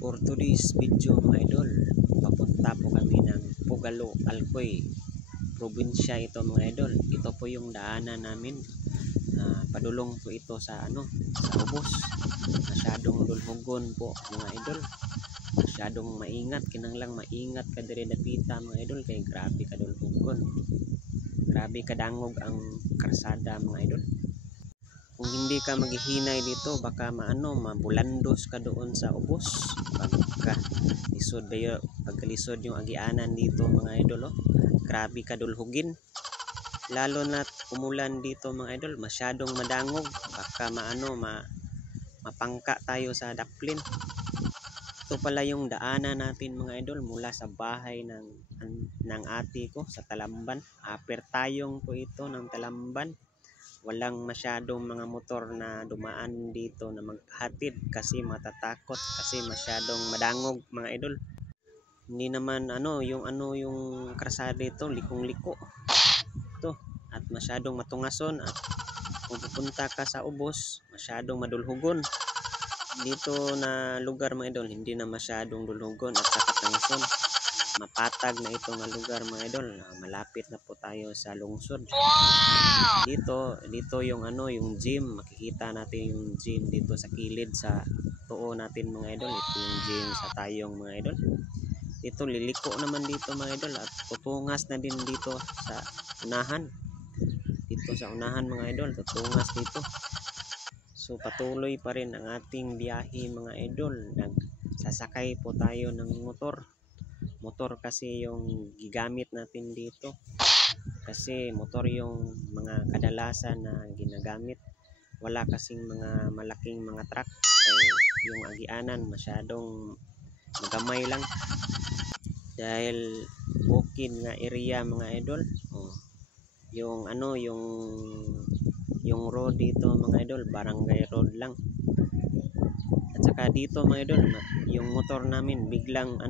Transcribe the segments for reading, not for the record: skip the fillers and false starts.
For today's video mga idol, papunta po kami ng Pugalo, Alcoy, probinsya ito mga idol. Ito po yung daanan namin. Padulong po ito sa sa ubos. Masyadong dulhugon po mga idol. Masyadong maingat, kinanglang maingat ka diri dapita mga idol kay grabe ka dulhugon. Grabe kadangog ang karsada mga idol. Kung hindi ka maghihinay dito, baka mabulandos ka doon sa ubos. Pagkalisod yung agianan dito mga idol, grabe ka dulhugin. Lalo na umulan dito mga idol, masyadong madangog. Baka mapangka tayo sa daplin. Ito pala yung daanan natin mga idol mula sa bahay ng ate ko sa Talamban. Aper tayong po ito ng Talamban. Walang masyadong mga motor na dumaan dito na maghatid kasi matatakot kasi masyadong madangog mga idol. Hindi naman yung karsada ito likong-liko. Ito at masyadong matungason at kung pupunta ka sa ubos, masyadong madulhugon. Dito na lugar mga idol, hindi na masyadong dulhugon at saka tungason. Mapatag na itong lugar mga idol. Malapit na po tayo sa lungsod. Dito yung yung gym, makikita natin yung gym dito sa kilid sa tuo natin mga idol. Ito yung gym sa tayong mga idol. Dito liliko naman dito mga idol at tutungas na din dito sa unahan. Dito sa unahan mga idol, tutungas dito. So patuloy pa rin ang ating biyahe mga idol. Nagsasakay po tayo ng motor kasi yung gigamit natin dito kasi motor yung mga kadalasan na ginagamit. Wala kasing mga malaking mga truck yung agianan masyadong magamay lang dahil bukid nga area mga idol. Yung road dito mga idol, barangay road lang. At saka dito mga idol, yung motor namin biglang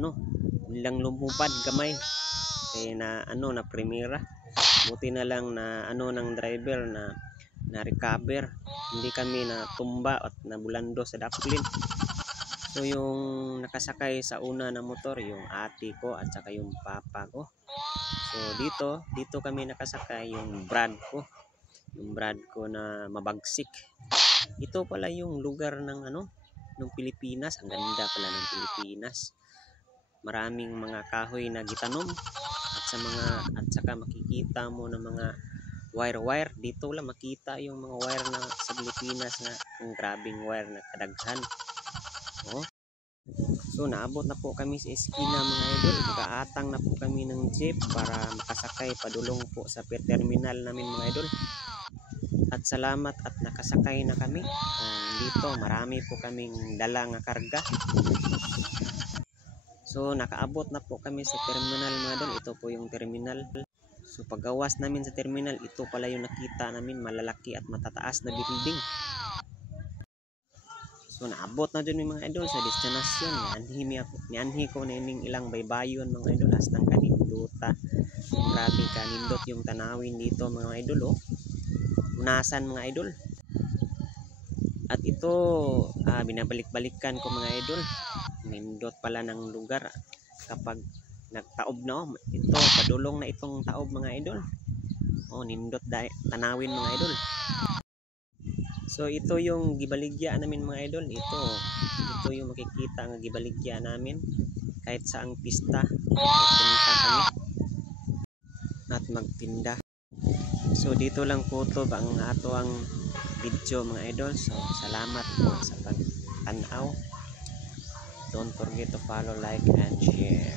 lumupad gamay kaya na primera. Buti na lang na ng driver na recover, hindi kami na tumba at nabulando sa daplin. So yung nakasakay sa una na motor yung ate ko at saka yung papa ko. So dito kami nakasakay yung brad ko na mabagsik. Ito pala yung lugar ng Pilipinas. Ang ganda pala ng Pilipinas. Maraming mga kahoy na gitanom at saka makikita mo ng mga wire dito lang makita yung mga wire na sa Pilipinas na ang grabing wire na kadaghan. So naabot na po kami sa eskina mga idol. Nakaatang na po kami ng jeep para makasakay padulong po sa terminal namin mga idol. At salamat at nakasakay na kami. Dito marami po kaming dala nga karga. So nakaabot na po kami sa terminal mga idol. Ito po yung terminal. So paggawas namin sa terminal, ito pala yung nakita namin malalaki at matataas na building. So naabot na dun mga idol sa destinasyon. Nianhi ko na ilang baybayon mga idol. Hastang kaninduta. Grabe kanindot yung tanawin dito mga idol. Unasan mga idol. At ito binabalik-balikan ko mga idol. Nindot pala ng lugar kapag nagtaob na. Ito padulong na itong taob mga idol. Nindot tanawin mga idol. So ito yung gibaligya namin mga idol. Ito yung makikita ang gibaligya namin kahit saang pista pupunta kami at magtinda. So dito lang po to ang ato ang video mga idol. So salamat po sa pagtanaw. Don't forget to follow, like, and share.